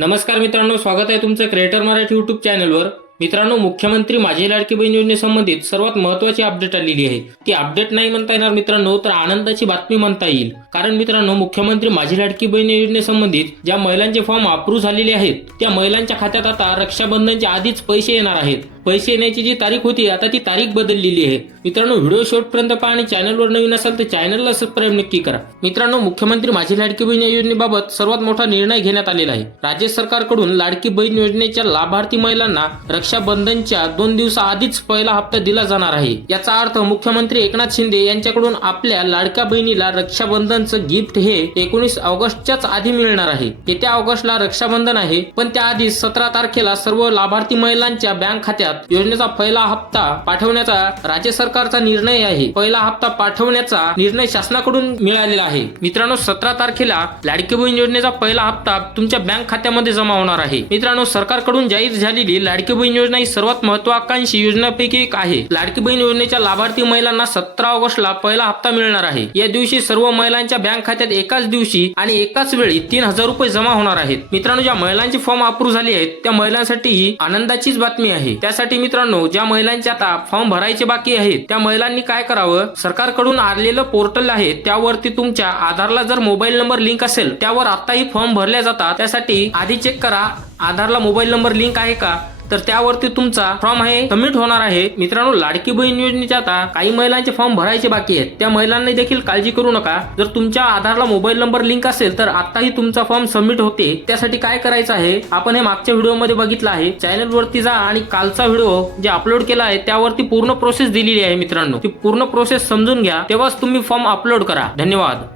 नमस्कार मित्रांनो स्वागत आहे तुमचं क्रिएटर मराठी युट्यूब चॅनलवर मित्रांनो मुख्यमंत्री माझी लाडकी बहीण योजनेसंबंधित सर्वात महत्वाची अपडेट आलेली आहे. ती अपडेट नाही म्हणता येणार मित्रांनो तर आनंदाची बातमी म्हणता येईल. कारण मित्रांनो मुख्यमंत्री माझी लाडकी बहीण योजनेसंबंधित ज्या महिलांचे फॉर्म अप्रूव्ह झालेले आहेत त्या महिलांच्या खात्यात आता रक्षाबंधनच्या आधीच पैसे येणार आहेत. पैसे येण्याची जी तारीख होती आता ती तारीख बदललेली आहे. मित्रांनो व्हिडिओ शेवटपर्यंत पहा आणि चॅनलवर नवीन असाल तर चॅनलला सबस्क्राईब नक्की करा. मित्रांनो मुख्यमंत्री माझी लाडकी बहीण या योजनेबाबत सर्वात मोठा निर्णय घेण्यात आलेला आहे. राज्य सरकारकडून लाडकी बहीण योजनेच्या लाभार्थी महिलांना रक्षाबंधनच्या दोन दिवसाआधीच पहिला हप्ता दिला जाणार आहे. याचा अर्थ मुख्यमंत्री एकनाथ शिंदे यांच्याकडून आपल्या लाडक्या बहिणीला रक्षाबंधनचं गिफ्ट हे एकोणीस ऑगस्टच्याच आधी मिळणार आहे. येत्या ऑगस्टला रक्षाबंधन आहे पण त्याआधी सतरा तारखेला सर्व लाभार्थी महिलांच्या बँक खात्यात योजनेचा पहिला हप्ता पाठवण्याचा राज्य सरकारचा निर्णय आहे. पहिला हप्ता पाठवण्याचा निर्णय शासनाकडून मिळालेला आहे. मित्रांनो सतरा तारखेला लाडकी बहीण योजनेचा पहिला हप्ता तुमच्या बँक खात्यामध्ये जमा होणार आहे. मित्रांनो सरकारकडून जाहीर झालेली लाडकी बहीण योजना ही सर्वात महत्वाकांक्षी योजनापैकी एक आहे. लाडकी बहीण योजनेच्या लाभार्थी महिलांना सतरा ऑगस्टला पहिला हप्ता मिळणार आहे. या दिवशी सर्व महिलांच्या बँक खात्यात एकाच दिवशी आणि एकाच वेळी तीन हजार रुपये जमा होणार आहेत. मित्रांनो ज्या महिलांची फॉर्म अप्रूव्ह झाले आहेत त्या महिलांसाठी ही आनंदाचीच बातमी आहे. त्यासाठी मित्रांनो ज्या महिलांचे आता फॉर्म भरायचे बाकी आहेत त्या महिलांनी काय करावं? सरकारकडून आलेलं पोर्टल आहे त्यावरती तुमच्या आधारला जर मोबाईल नंबर लिंक असेल त्यावर आताही फॉर्म भरल्या जातात. त्यासाठी आधी चेक करा. आधारला मोबाईल नंबर लिंक आहे का? तर त्यावरती तुमचा फॉर्म आहे सबमिट होणार आहे. मित्रांनो लाडकी बहीण योजनेच्या आता काही महिलांचे फॉर्म भरायचे बाकी आहेत. त्या महिलांनी देखील काळजी करू नका. जर तुमच्या आधारला मोबाईल नंबर लिंक असेल तर आताही तुमचा फॉर्म सबमिट होते. त्यासाठी काय करायचं आहे आपण हे मागच्या व्हिडिओमध्ये बघितलं आहे. चॅनल वरती जा आणि कालचा व्हिडिओ जे अपलोड केला आहे त्यावरती पूर्ण प्रोसेस दिलेली आहे मित्रांनो. ती पूर्ण प्रोसेस समजून घ्या. तेव्हाच तुम्ही फॉर्म अपलोड करा. धन्यवाद.